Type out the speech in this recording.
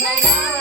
भरा